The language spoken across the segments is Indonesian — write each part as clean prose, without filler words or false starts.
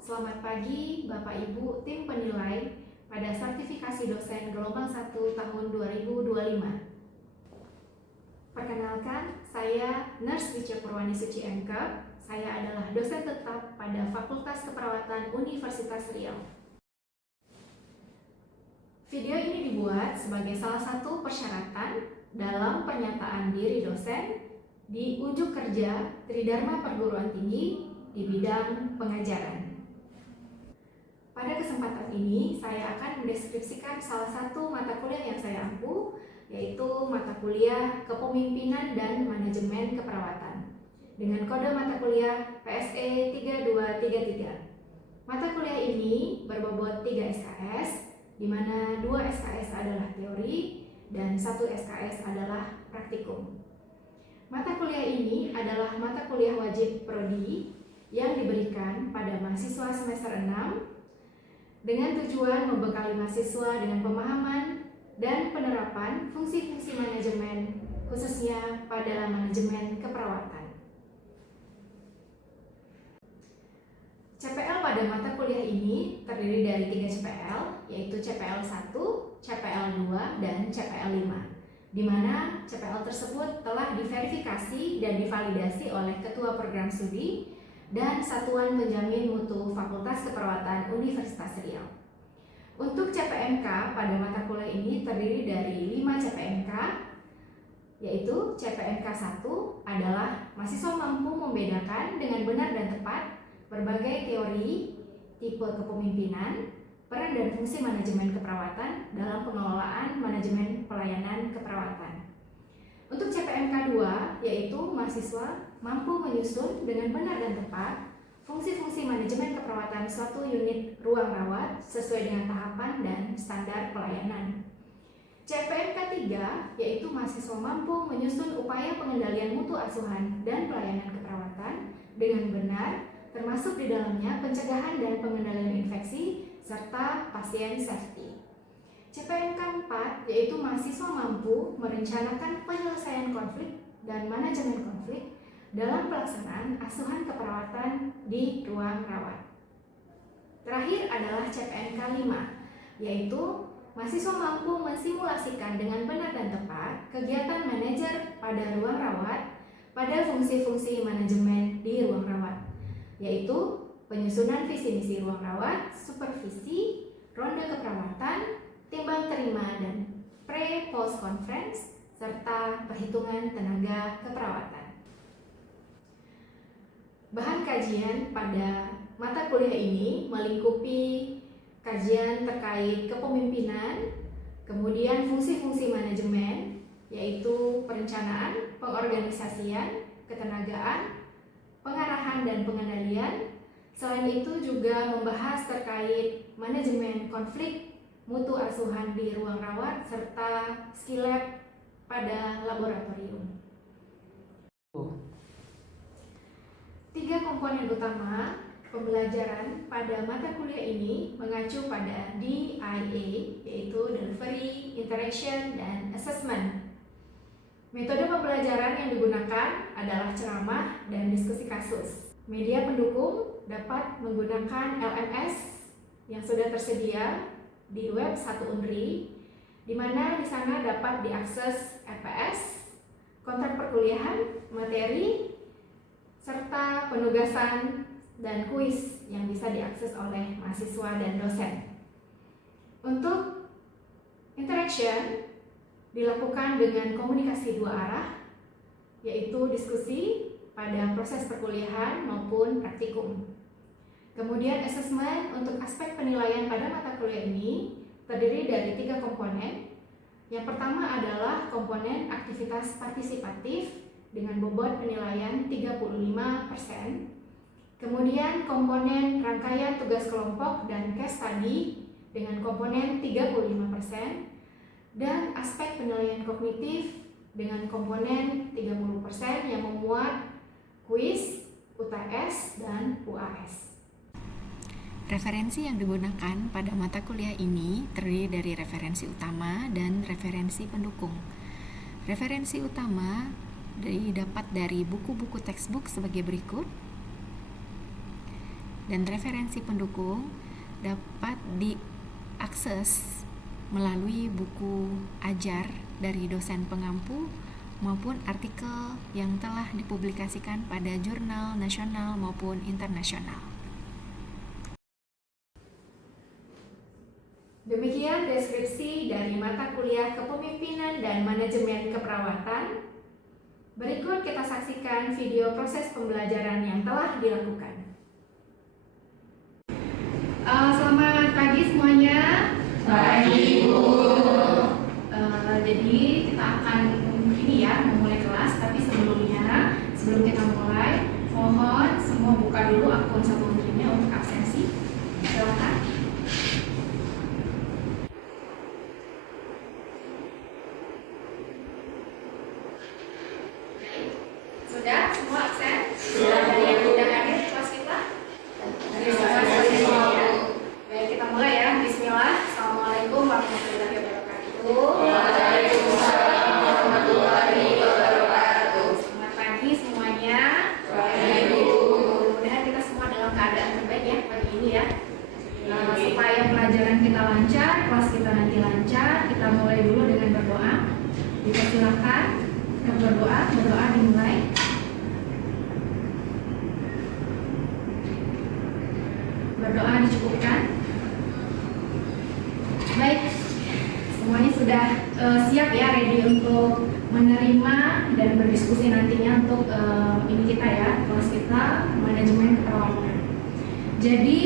selamat pagi Bapak Ibu tim penilai pada sertifikasi dosen gelombang 1 tahun 2025. Perkenalkan, saya Nurse Wice Purwani Suci MK. Saya adalah dosen tetap pada Fakultas Keperawatan Universitas Riau. Video ini dibuat sebagai salah satu persyaratan dalam pernyataan diri dosen di unjuk kerja Tridharma Perguruan Tinggi di bidang pengajaran. Pada kesempatan ini, saya akan mendeskripsikan salah satu mata kuliah yang saya ampu, yaitu mata kuliah Kepemimpinan dan Manajemen Keperawatan dengan kode mata kuliah PSE 3233. Mata kuliah ini berbobot 3 SKS, di mana 2 SKS adalah teori dan 1 SKS adalah praktikum. Mata kuliah ini adalah mata kuliah wajib prodi yang diberikan pada mahasiswa semester 6 dengan tujuan membekali mahasiswa dengan pemahaman dan penerapan fungsi-fungsi manajemen, khususnya pada manajemen keperawatan. CPL pada mata kuliah ini terdiri dari 3 CPL, yaitu CPL 1, CPL 2, dan CPL 5, di mana CPL tersebut telah diverifikasi dan divalidasi oleh Ketua Program Studi dan Satuan Penjamin Mutu Fakultas Keperawatan Universitas Riau. Untuk CPMK pada mata kuliah ini terdiri dari 5 CPMK, yaitu CPMK 1 adalah mahasiswa mampu membedakan dengan benar dan tepat berbagai teori, tipe kepemimpinan, peran dan fungsi manajemen keperawatan dalam pengelolaan manajemen pelayanan keperawatan. Untuk CPMK 2, yaitu mahasiswa mampu menyusun dengan benar dan tepat fungsi-fungsi manajemen keperawatan suatu unit ruang rawat sesuai dengan tahapan dan standar pelayanan. CPMK 3, yaitu mahasiswa mampu menyusun upaya pengendalian mutu asuhan dan pelayanan keperawatan dengan benar, termasuk di dalamnya pencegahan dan pengendalian infeksi serta pasien safety. CPMK 4, yaitu mahasiswa mampu merencanakan penyelesaian konflik dan manajemen konflik dalam pelaksanaan asuhan keperawatan di ruang rawat. Terakhir adalah CPMK 5, yaitu mahasiswa mampu mensimulasikan dengan benar dan tepat kegiatan manajer pada ruang rawat pada fungsi-fungsi manajemen di ruang rawat, yaitu penyusunan visi misi ruang rawat, supervisi, ronde keperawatan, timbang terima dan pre-post conference, serta perhitungan tenaga keperawatan. Bahan kajian pada mata kuliah ini melingkupi kajian terkait kepemimpinan, kemudian fungsi-fungsi manajemen, yaitu perencanaan, pengorganisasian, ketenagaan, pengarahan dan pengendalian. Selain itu juga membahas terkait manajemen konflik, mutu asuhan di ruang rawat, serta skill lab pada laboratorium. 3 komponen utama pembelajaran pada mata kuliah ini mengacu pada DIA, yaitu Delivery, Interaction, dan Assessment. Metode pembelajaran yang digunakan adalah ceramah dan diskusi kasus. Media pendukung dapat menggunakan LMS yang sudah tersedia di web Satu Unri, di mana di sana dapat diakses EPS, kontrak perkuliahan, materi, serta penugasan dan kuis yang bisa diakses oleh mahasiswa dan dosen. Untuk interaction dilakukan dengan komunikasi 2 arah, yaitu diskusi pada proses perkuliahan maupun praktikum. Kemudian assessment untuk aspek penilaian pada mata kuliah ini terdiri dari 3 komponen. Yang pertama adalah komponen aktivitas partisipatif dengan bobot penilaian 35%. Kemudian komponen rangkaian tugas kelompok dan case study dengan komponen 35%. Dan aspek penilaian kognitif dengan komponen 30% yang memuat kuis, UTS, dan UAS. Referensi yang digunakan pada mata kuliah ini terdiri dari referensi utama dan referensi pendukung. Referensi utama didapat dari buku-buku textbook sebagai berikut. dan referensi pendukung dapat diakses melalui buku ajar dari dosen pengampu maupun artikel yang telah dipublikasikan pada jurnal nasional maupun internasional. Demikian deskripsi dari mata kuliah Kepemimpinan dan Manajemen Keperawatan. Berikut kita saksikan video proses pembelajaran yang telah dilakukan. Selamat pagi semuanya. Pagi, Bu. Jadi kita akan memulai kelas, tapi sebelum kita mulai, mohon semua buka dulu akun satu menterinya untuk absensi. Silakan. Sudah semua absen? Sudah. Dari yang sudah hadir di kelas kita? Baik, kita mulai ya. Bismillah. Assalamualaikum warahmatullahi wabarakatuh. Waalaikumsalam warahmatullahi wabarakatuh. Selamat pagi semuanya. Pagi, Bu. Mudah-mudahan kita semua dalam keadaan terbaik ya pagi ini ya. Supaya pelajaran kita lancar, kelas kita nanti lancar, kita mulai dulu dengan berdoa. Dipersilakan berdoa dimulai. Berdoa dicukupkan. Baik, semuanya sudah siap ya, ready untuk menerima dan berdiskusi nantinya untuk ini kita ya, kelas kita manajemen keperawatan. Jadi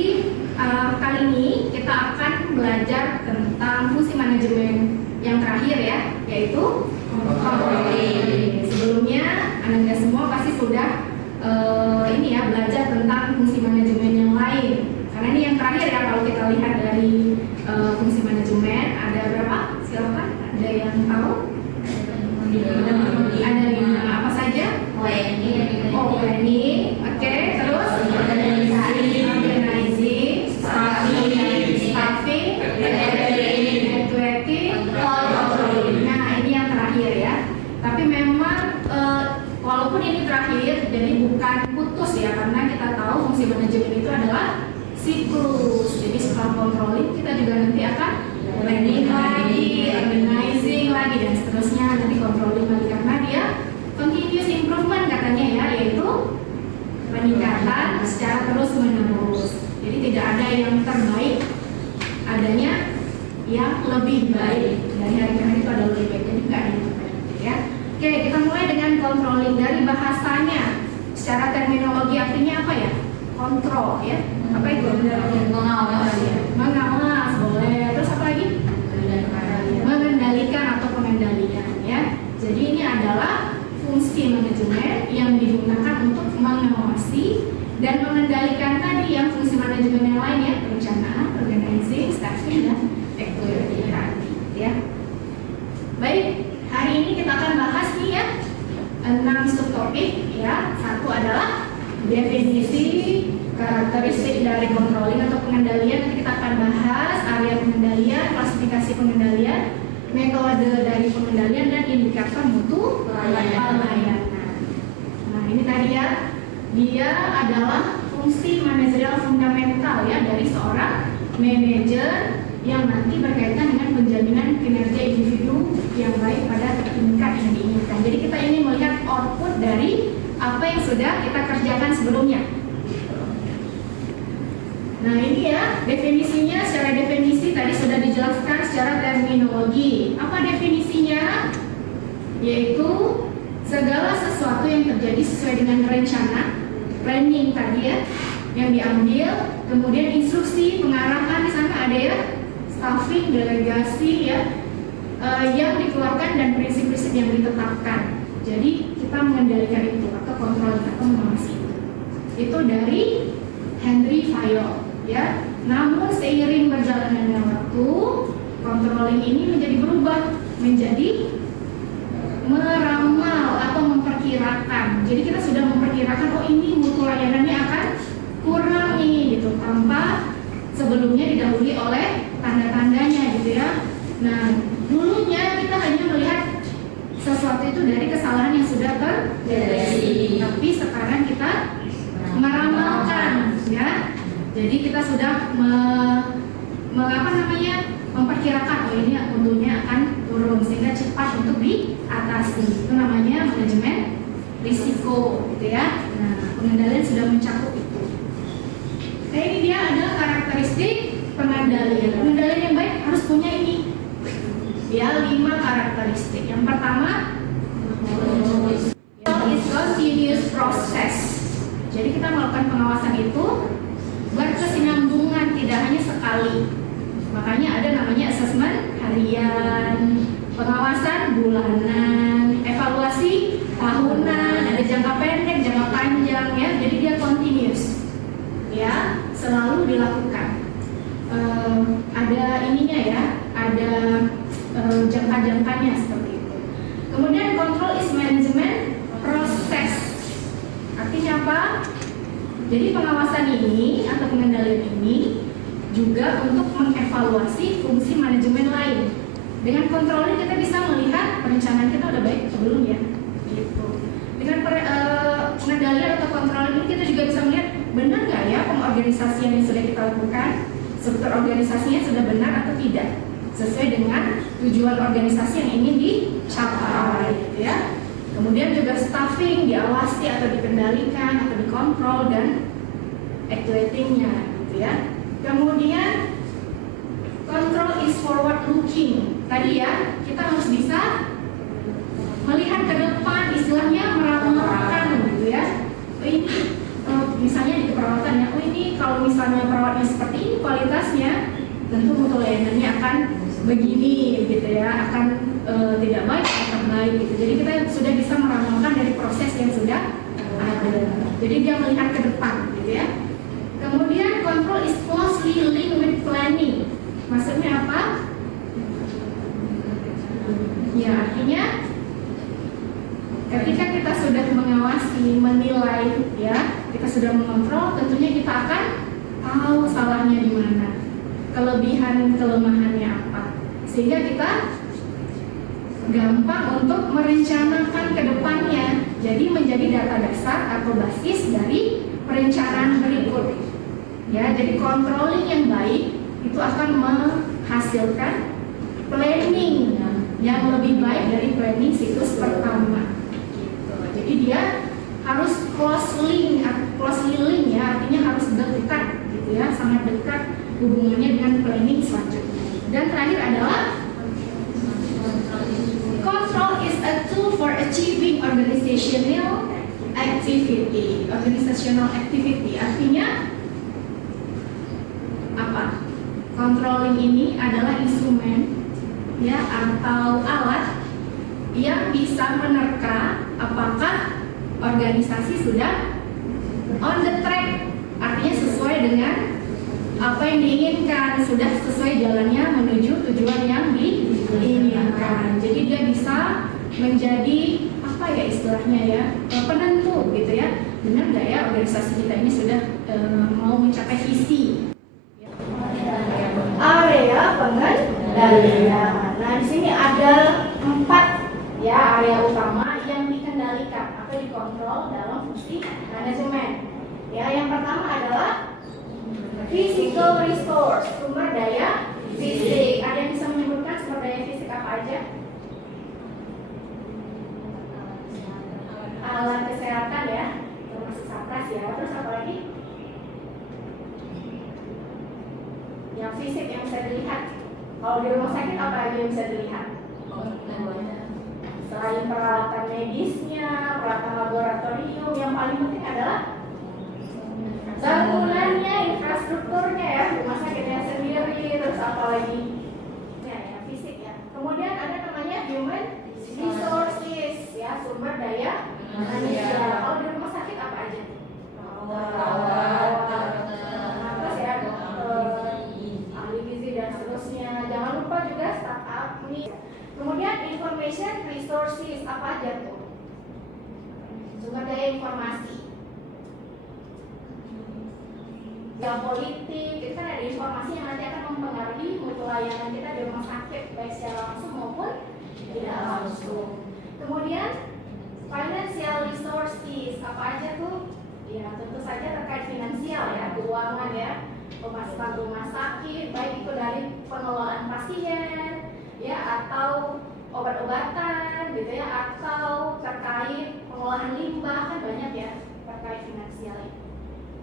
kali ini kita akan belajar tentang fungsi manajemen yang terakhir ya, yaitu controlling. Sebelumnya Anda semua pasti sudah belajar tentang fungsi manajemen yang lain. Karena ini yang terakhir ya, kalau kita lihat dari fungsi manajemen ada berapa? Silakan. Ada yang tahu? Ada 5. Apa saja? Planning. Oke. Terus organizing, staffing, networking, controlling. Nah, ini yang terakhir ya. Tapi memang walaupun ini terakhir, jadi bukan putus ya, karena kita tahu fungsi manajemen itu adalah siklus. Jadi setelah controlling kita juga nanti akan planning lagi, organizing lagi, dan seterusnya, nanti controlling lagi, karena dia continuous improvement katanya ya, yaitu peningkatan secara terus menerus. Jadi tidak ada yang terbaik, adanya yang lebih baik. Dari hari ke hari itu ada lebih baik, jadi nggak ada yang terbaik ya. Oke, kita mulai dengan controlling. Dari bahasanya, secara terminologi artinya apa ya? Kontrol ya. Apa itu? Mengawas, boleh. Terus apa lagi? Mengendalikan atau pengendalian ya. Jadi ini adalah fungsi manajemen yang digunakan untuk mengawasi dan mengendalikan tadi yang fungsi manajemen yang lain ya, perencanaan, organizing, staffing, dan activity ya. Baik, hari ini kita akan bahas nih ya 6 subtopik ya. Satu adalah definisi karakteristik dari controlling atau pengendalian. Nanti kita akan bahas area pengendalian, klasifikasi pengendalian, metode dari pengendalian, dan indikator mutu pelayanan. Nah, ini tadi ya, dia adalah fungsi manajerial fundamental ya dari seorang manajer yang nanti berkaitan dengan penjaminan kinerja individu yang baik pada tingkat yang diinginkan. Jadi kita ini melihat output dari apa yang sudah kita kerjakan sebelumnya. Nah, ini ya definisinya. Secara definisi tadi sudah dijelaskan secara terminologi. Apa definisinya? Yaitu segala sesuatu yang terjadi sesuai dengan rencana, planning tadi ya, yang diambil, kemudian instruksi, pengarahan, di sana ada ya, staffing, delegasi ya, yang dikeluarkan dan prinsip-prinsip yang ditetapkan. Jadi kita mengendalikan itu atau kontrol atau mengawasi itu. Itu dari Henry Fayol ya. Namun seiring berjalannya waktu, controlling ini menjadi berubah menjadi meramal atau memperkirakan. Jadi kita sudah memperkirakan, oh ini mutu layanannya akan kurang ini gitu, tanpa sebelumnya didahului oleh tanda-tandanya gitu ya. Nah, dulunya kita hanya melihat sesuatu itu dari kesalahan yang sudah terjadi, tapi sekarang kita meramalkan ya. Jadi kita sudah memperkirakan ini tentunya akan turun sehingga cepat untuk diatasi. Itu namanya manajemen risiko, gitu ya. Nah, pengendalian sudah mencakup itu. Nah, ini dia ada karakteristik pengendalian. Pengendalian yang baik harus punya ini. Ya, 5 karakteristik. Yang pertama, is continuous process. Jadi kita melakukan pengawasan itu berkesinambungan, tidak hanya sekali. Makanya ada namanya assessment harian, pengawasan bulanan, evaluasi tahunan, ada jangka pendek, jangka panjang, ya. Jadi dia continuous, ya, selalu dilakukan. Ada ininya ya, ada jangka-jangkanya seperti itu. Kemudian control is management proses. Artinya apa? Jadi pengawasan ini atau pengendalian ini juga untuk mengevaluasi fungsi manajemen lain. Dengan kontrol ini kita bisa melihat perencanaan kita udah baik atau belum ya. Gitu. Dengan pengendalian atau kontrol ini kita juga bisa melihat benar nggak ya pengorganisasian yang sudah kita lakukan, struktur organisasinya sudah benar atau tidak, sesuai dengan tujuan organisasi yang ingin dicapai, gitu ya. Kemudian juga staffing diawasi atau dikendalikan atau dikontrol dan actuatingnya, gitu ya. Kemudian control is forward looking. Tadi ya, kita harus bisa melihat ke depan, istilahnya meramalkan, gitu ya. Oh, ini misalnya di keperawatan ya, oh ini kalau misalnya perawatnya seperti ini kualitasnya, tentu mutu layanannya akan begini, gitu ya, akan tidak baik akan baik, gitu. Jadi kita sudah bisa meramalkan dari proses yang sudah ada. Jadi dia melihat ke depan, gitu ya. Kemudian control is closely linked with planning. Maksudnya apa? Ya, artinya ketika kita sudah mengawasi, menilai, ya, kita sudah mengontrol, tentunya kita akan tahu salahnya di mana, kelebihan kelemahannya apa, sehingga kita gampang untuk merencanakan ke depannya. Jadi menjadi data dasar atau basis dari perencanaan berikut. Ya, jadi controlling yang baik itu akan menghasilkan planning yang lebih baik dari planning siklus pertama. Gitu. Jadi dia harus closely link ya, artinya harus dekat, gitu ya, sangat dekat hubungannya dengan planning selanjutnya. Dan terakhir adalah control is a tool for achieving organizational activity. Organizational activity artinya apa? Controlling ini adalah instrumen ya atau alat yang bisa menerka apakah organisasi sudah on the track, artinya sesuai dengan apa yang diinginkan, sudah sesuai jalannya menuju tujuan yang diinginkan. Jadi dia bisa menjadi apa ya istilahnya ya, penentu, gitu ya, benar nggak ya organisasi kita ini sudah mau mencapai visi. Area pengendalian. Nah, di sini ada 4 ya area utama yang dikendalikan atau dikontrol dalam fungsi manajemen. Ya, yang pertama adalah physical resource, sumber daya fisik. Ada yang bisa menyebutkan sumber daya fisik apa aja? Alat kesehatan ya, termasuk sapras ya. Terus apa lagi? Yang fisik yang bisa dilihat. Kalau di rumah sakit apa aja yang bisa dilihat? Selain peralatan medisnya, peralatan laboratorium, yang paling penting adalah bangunannya, infrastrukturnya ya, rumah sakitnya sendiri, terus apa lagi? Ya, fisik ya. Kemudian ada namanya human resources ya, sumber daya manusia. Kalau di rumah sakit apa aja? Terus ya, ahli gizi dan seterusnya. Jangan lupa juga startup nih. Kemudian information resources apa aja tuh? Sumber daya informasi. Geopolitik, itu kan ada informasi yang nanti akan mempengaruhi mutu layanan kita di rumah sakit, baik secara langsung maupun tidak langsung. Kemudian financial resources apa aja tuh? Ya, tentu saja terkait finansial ya, keuangan ya, pemasukan rumah sakit, baik itu dari pengelolaan pasien, ya, atau obat-obatan, gitu ya, atau terkait pengolahan limbah, kan banyak ya terkait finansial.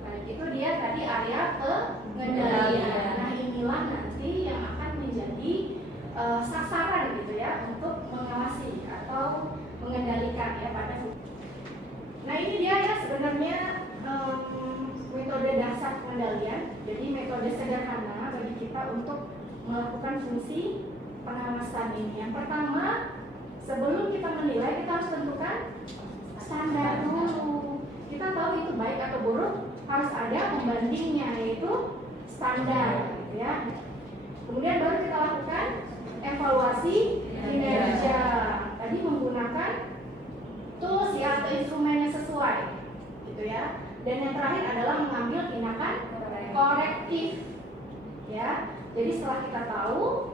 Baik, itu dia tadi area pengendalian. Nah, inilah nanti yang akan menjadi sasaran gitu ya untuk mengawasi atau mengendalikan ya pada. Nah, ini dia ya sebenarnya metode dasar pengendalian. Jadi metode sederhana bagi kita untuk melakukan fungsi pengawasan ini. Yang pertama, sebelum kita menilai kita harus tentukan standar dulu. Kita tahu itu baik atau buruk, harus ada pembandingnya, yaitu standar gitu ya. Kemudian baru kita lakukan evaluasi kinerja. Tadi menggunakan tools ya atau instrumen yang sesuai gitu ya. Dan yang terakhir adalah mengambil tindakan korektif ya. Jadi setelah kita tahu,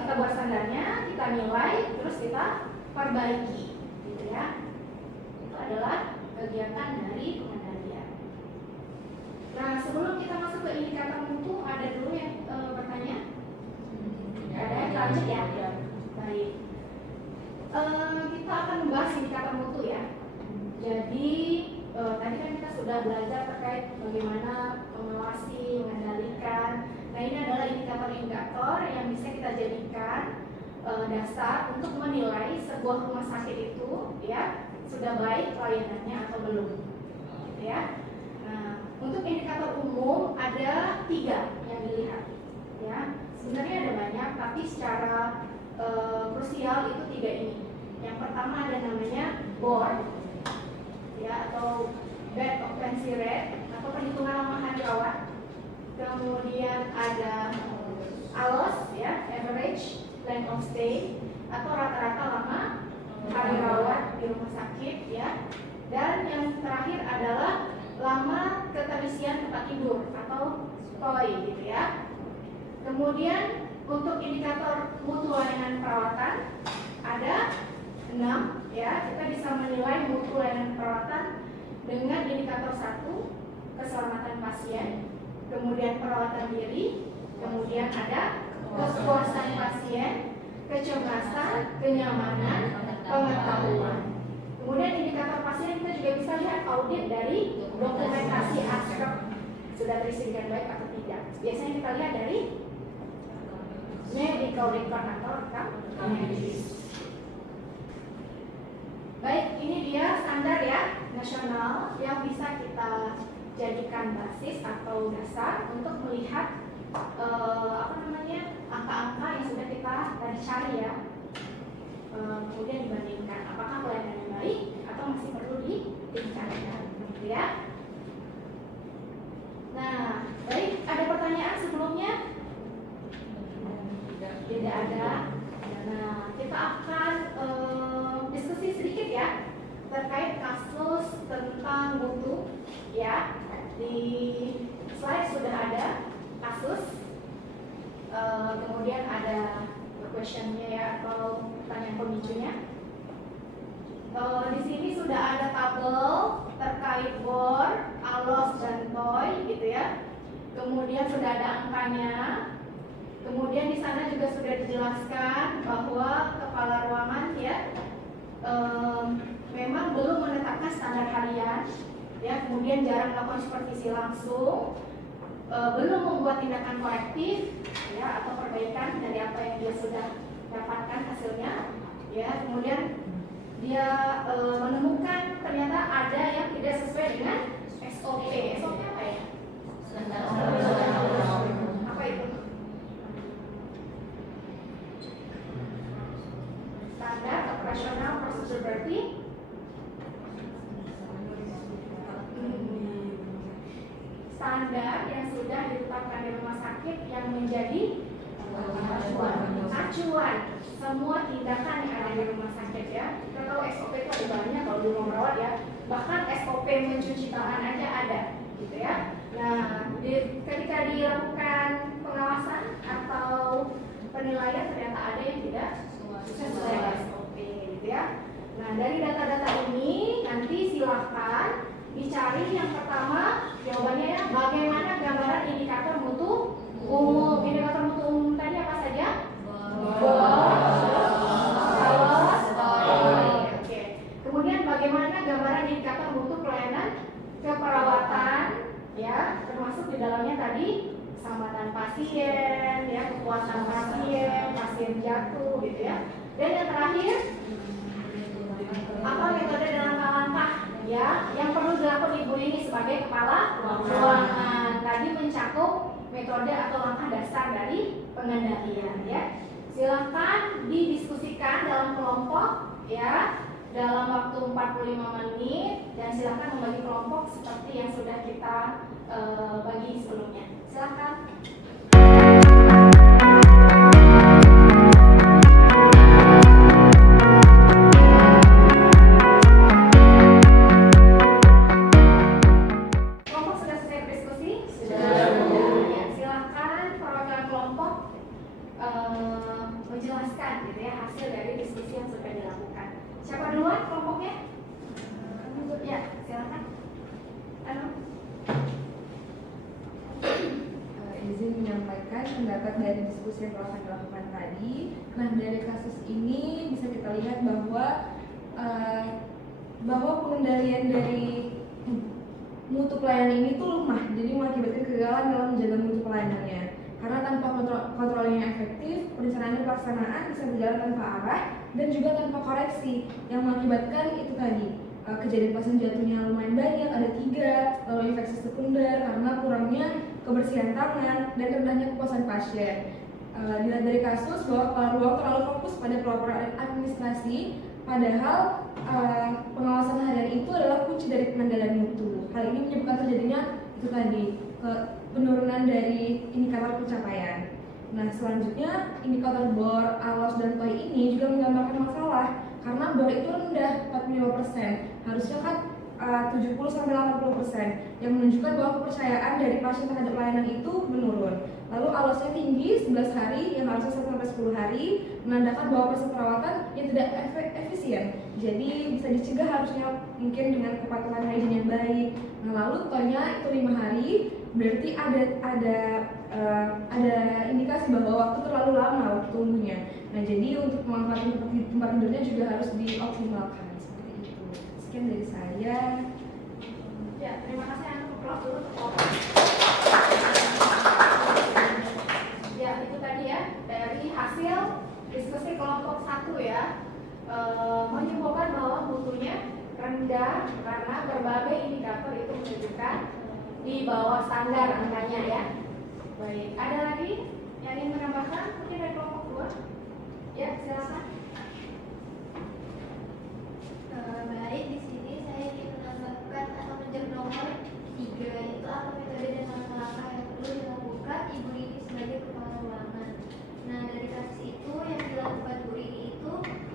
kita buat standarnya, kita nilai, terus kita perbaiki gitu ya. Itu adalah kegiatan dari pengendalian. Nah, sebelum kita masuk ke indikator mutu, ada dulu yang bertanya? Ada yang lanjut ya? Baik. Kita akan membahas indikator mutu ya. Jadi tadi kan kita sudah belajar terkait bagaimana mengawasi, mengendalikan. Nah, ini adalah indikator-indikator yang bisa kita jadikan dasar untuk menilai sebuah rumah sakit itu ya sudah baik pelayanannya atau belum, gitu ya. Nah, untuk indikator umum ada 3 yang dilihat ya. Sebenarnya ada banyak, tapi secara krusial itu 3 ini. Yang pertama ada namanya BOR ya, atau bed occupancy rate atau perhitungan lama hari rawat. Kemudian ada ALOS ya, average length of stay atau rata-rata lama hari rawat di rumah sakit ya. Dan yang terakhir adalah lama keterisian tempat tidur atau TOI gitu ya. Kemudian untuk indikator mutu layanan perawatan ada 6 ya. Kita bisa menilai mutu layanan perawatan dengan indikator 1, keselamatan pasien, kemudian perawatan diri, kemudian ada kepuasan pasien, kecerdasan, kenyamanan, pengetahuan. Kemudian indikator pasien kita juga bisa lihat audit dari dokumentasi aspek sudah terisi dengan baik atau tidak. Biasanya kita lihat dari medical record atau rekam medis. Baik, ini dia standar ya nasional yang bisa kita jadikan basis atau dasar untuk melihat angka-angka yang sudah kita tadi cari ya. Kemudian dibandingkan apakah pelayanannya baik atau masih perlu ditingkatkan, gitu ya. Nah, baik, ada pertanyaan sebelumnya? Tidak ada. Nah, kita akan diskusi sedikit ya terkait kasus tentang mutu ya. Di slide sudah ada kasus, kemudian ada questionnya ya atau pertanyaan pemicunya. Di sini sudah ada tabel terkait BOR, ALOS dan TOI gitu ya. Kemudian sudah ada angkanya. Kemudian di sana juga sudah dijelaskan bahwa kepala ruangan ya memang belum menetapkan standar harian ya, kemudian jarang melakukan supervisi langsung, belum membuat tindakan korektif ya atau perbaikan dari apa yang dia sudah dapatkan hasilnya ya. Kemudian dia menemukan ternyata ada yang tidak sesuai dengan SOP. SOP apa ya? Apa itu? Standar operasional prosedur berarti standar yang sudah ditetapkan di rumah sakit yang menjadi acuan semua tindakan yang ada di rumah sakit ya. Kita tahu SOP itu ada banyak kalau di rumah rawat ya. Bahkan SOP mencuci tangan aja ada, gitu ya. Nah, ketika dilakukan pengawasan atau penilaian ternyata ada yang tidak sesuai SOP, gitu ya. Nah, dari data-data ini nanti silahkan dicari pengawasan pasien jatuh gitu ya. Dan yang terakhir, apa metode dan langkah-langkah ya yang perlu dilakukan ibu ini sebagai kepala ruangan. Tadi mencakup metode atau langkah dasar dari pengendalian ya. Silakan didiskusikan dalam kelompok ya dalam waktu 45 menit dan silakan membagi kelompok seperti yang sudah kita bagi sebelumnya. Silakan. Kelompok sudah selesai berdiskusi? Sudah. Ya, silakan perwakilan kelompok menjelaskan gitu ya hasil dari diskusi yang sudah dilakukan. Siapa duluan kelompoknya? Ya, silakan. Izin menyampaikan pendapat dari diskusi yang telah kami lakukan tadi. Nah, dari kasus ini bisa kita lihat bahwa pengendalian dari mutu pelayanan ini tuh lemah, jadi mengakibatkan kegagalan dalam menjaga mutu pelayanannya. Karena tanpa kontrol yang efektif, perencanaan dan pelaksanaan bisa berjalan tanpa arah dan juga tanpa koreksi, yang mengakibatkan itu tadi kejadian pasien jatuhnya lumayan banyak, ada 3, lalu infeksi sekunder karena kurangnya kebersihan tangan dan rendahnya kepuasan pasien. Dilihat dari kasus bahwa kepala ruang terlalu fokus pada pelaporan administrasi, padahal pengawasan harian itu adalah kunci dari pengendalian mutu. Hal ini menyebabkan terjadinya itu tadi penurunan dari indikator pencapaian. Nah, selanjutnya indikator BOR, ALOS, dan TOI ini juga menggambarkan masalah karena BOR itu rendah 45%, harusnya kan 70-80%, yang menunjukkan bahwa kepercayaan dari pasien terhadap layanan itu menurun. Lalu ALOS-nya tinggi 11 hari yang harusnya 1-10 hari, menandakan bahwa proses perawatan yang tidak efisien. Jadi bisa dicegah harusnya mungkin dengan kepatuhan hygiene yang baik. Nah, lalu TOI-nya itu 5 hari, berarti ada indikasi bahwa waktu terlalu lama waktu tunggunya. Nah, jadi untuk memanfaatkan tempat tidurnya juga harus dioptimalkan seperti itu. Sekian dari saya. Ya, terima kasih Anda Prof dulu. Ya, itu tadi ya dari hasil diskusi kelompok 1 ya. Menyimpulkan bahwa mutunya rendah karena berbagai indikator itu menunjukkan di bawah standar angkanya ya. Baik, ada lagi yang ingin menambahkan mungkin dari kelompok 2? Ya, silakan. Baik, di sini saya ingin menambahkan atau menjawab nomor 3, yaitu apa metode dan langkah-langkah yang perlu dilakukan Ibu Rini sebagai kepala ruangan. Nah, dari kasus itu yang dilakukan Bu Rini itu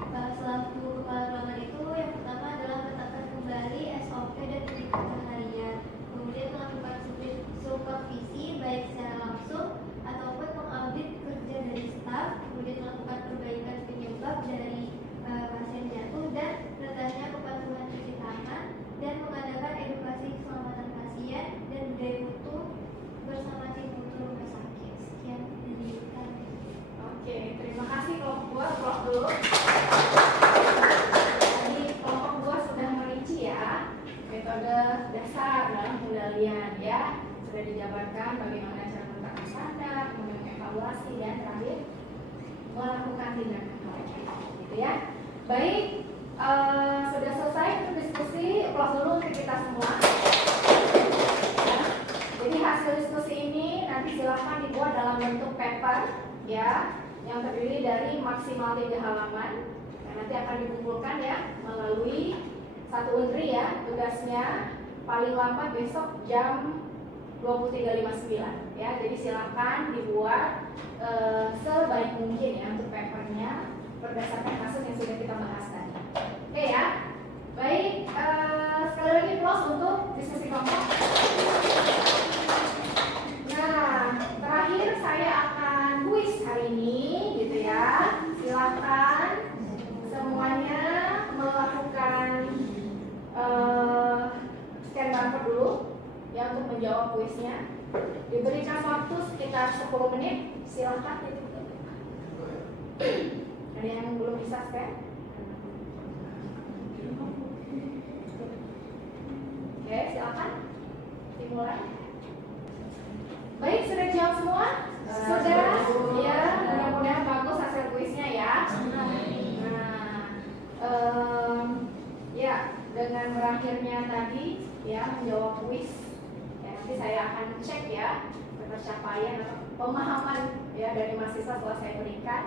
selaku kepala ruangan itu yang pertama adalah menetapkan kembali SOP dan indikator harian, kemudian melakukan supervisi baik secara langsung ataupun mengaudit kerja dari staf, kemudian melakukan perbaikan penyebab dari pasien jatuh dan rendahnya kepatuhan cuci tangan, dan mengadakan edukasi keselamatan pasien dan budaya mutu bersama tim mutu rumah sakit. Sekian dari kami. Oke, terima kasih kelompok 2, Prof dulu. Tadi kelompok 2 sudah merinci ya metode dasar dalam pengendalian ya. Sudah dijabarkan bagaimana cara menetapkan standar, kemudian evaluasi dan terakhir melakukan tindakan korektif gitu ya. Baik, sudah selesai untuk diskusi. Close dulu untuk kita semua ya. Jadi hasil diskusi ini nanti silakan dibuat dalam bentuk paper ya, yang terdiri dari maksimal 3 halaman yang nanti akan dikumpulkan ya melalui satu untri ya. Tugasnya paling lambat besok jam 23.59 ya. Jadi silakan dibuat sebaik mungkin ya untuk papernya berdasarkan hasil yang sudah kita bahas tadi. Oke ya. Baik, sekali lagi close untuk diskusi kelompok. Nah, terakhir saya akan kuis hari ini gitu ya. Silakan semuanya melakukan scan barcode dulu ya untuk menjawab kuisnya. Diberikan waktu sekitar 10 menit. Silakan. Ada yang belum bisa scan? Oke, silakan dimulai. Baik, sudah jawab semua? Sudah? Ya. Nah, ya dengan berakhirnya tadi ya menjawab kuis, ya, nanti saya akan cek ya pencapaian atau pemahaman ya dari mahasiswa setelah saya berikan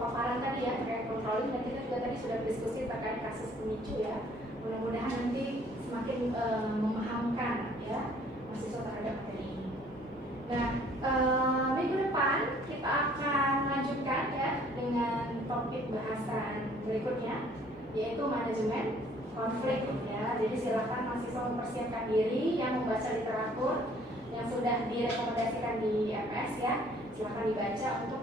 paparan tadi ya terkait controlling, dan kita juga tadi sudah berdiskusi terkait kasus pemicu ya. Mudah-mudahan nanti semakin memahamkan ya mahasiswa terhadap materi ini. Nah, minggu depan kita akan lanjutkan ya dengan topik bahasan berikutnya, yaitu manajemen konflik ya. Jadi silakan mahasiswa mempersiapkan diri yang membaca literatur yang sudah direkomendasikan di MS ya. Silakan dibaca untuk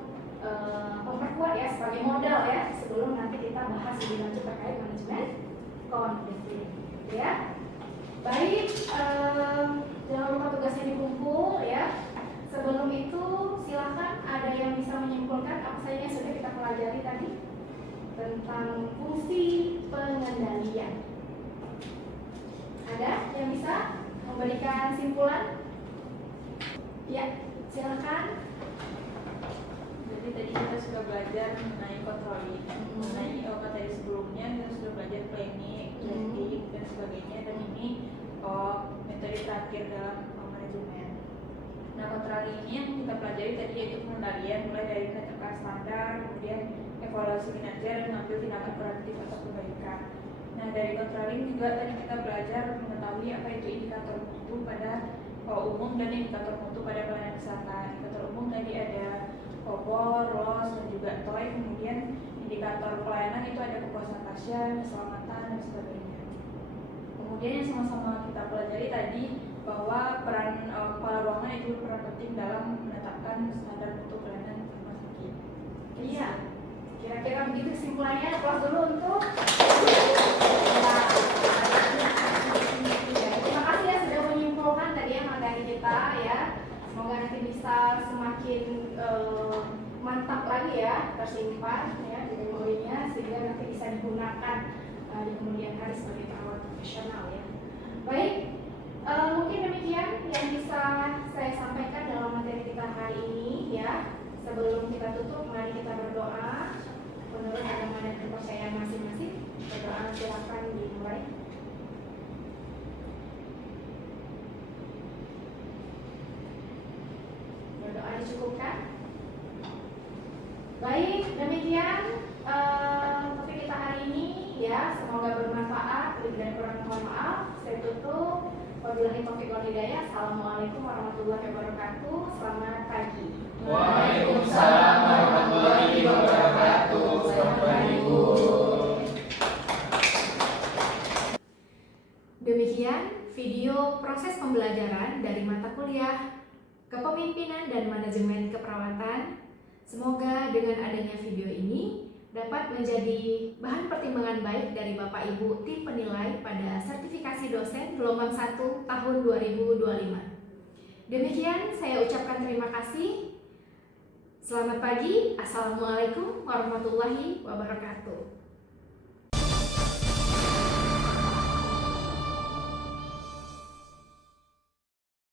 memperkuat ya sebagai modal ya sebelum nanti kita bahas lebih lanjut terkait manajemen konflik ya. Baik, jangan lupa tugasnya dikumpul ya. Sebelum itu silakan ada yang bisa menyimpulkan apa saja yang sudah kita pelajari tadi tentang fungsi pengendalian. Ada yang bisa memberikan simpulan? Ya, silakan. Jadi tadi kita sudah belajar mengenai controlling, mengenai materi sebelumnya kita sudah belajar planning, objektif dan sebagainya, dan ini metode terakhir dalam manajemen. Nah, controlling ini yang kita pelajari tadi yaitu pengendalian, mulai dari menetapkan standar, kemudian evaluasi kinerja dan mengambil tindakan proaktif atau perbaikan. Nah, dari controlling juga tadi kita belajar mengetahui apa itu indikator mutu pada umum dan indikator mutu pada pelayanan kesehatan. Indikator umum tadi ada obor, loss, dan juga TOI. Kemudian indikator pelayanan itu ada kepuasan pasien, keselamatan, dan sebagainya. Kemudian yang sama-sama kita pelajari tadi bahwa peran kepala ruangan itu berperan penting dalam menetapkan standar mutu pelayanan rumah sakit. Iya, kira-kira begitu kesimpulannya. Aplaus dulu untuk terima kasih ya sudah menyimpulkan tadi yang materi kita ya. Semoga nanti bisa semakin mantap lagi ya, tersimpan ya di memorinya sehingga nanti bisa digunakan di kemudian hari sebagai perawat profesional ya. Baik, mungkin demikian yang bisa saya sampaikan dalam materi kita hari ini ya. Sebelum kita tutup, mari kita berdoa menurut agama dan kepercayaan masing-masing. Berdoa silakan dimulai. Berdoa dicukupkan. Baik, demikian topik kita hari ini ya. Semoga bermanfaat. Lebih dan kurang mohon maaf. Saya tutup. Wabillahi taufiq wal hidayah. Assalamualaikum warahmatullahi wabarakatuh. Selamat pagi. Waalaikumsalam warahmatullahi wabarakatuh. Selamat pagi, Bu. Demikian video proses pembelajaran dari mata kuliah Kepemimpinan dan Manajemen Keperawatan. Semoga dengan adanya video ini dapat menjadi bahan pertimbangan baik dari Bapak Ibu tim penilai pada sertifikasi dosen gelombang 1 tahun 2025. Demikian saya ucapkan terima kasih. Selamat pagi. Assalamualaikum warahmatullahi wabarakatuh.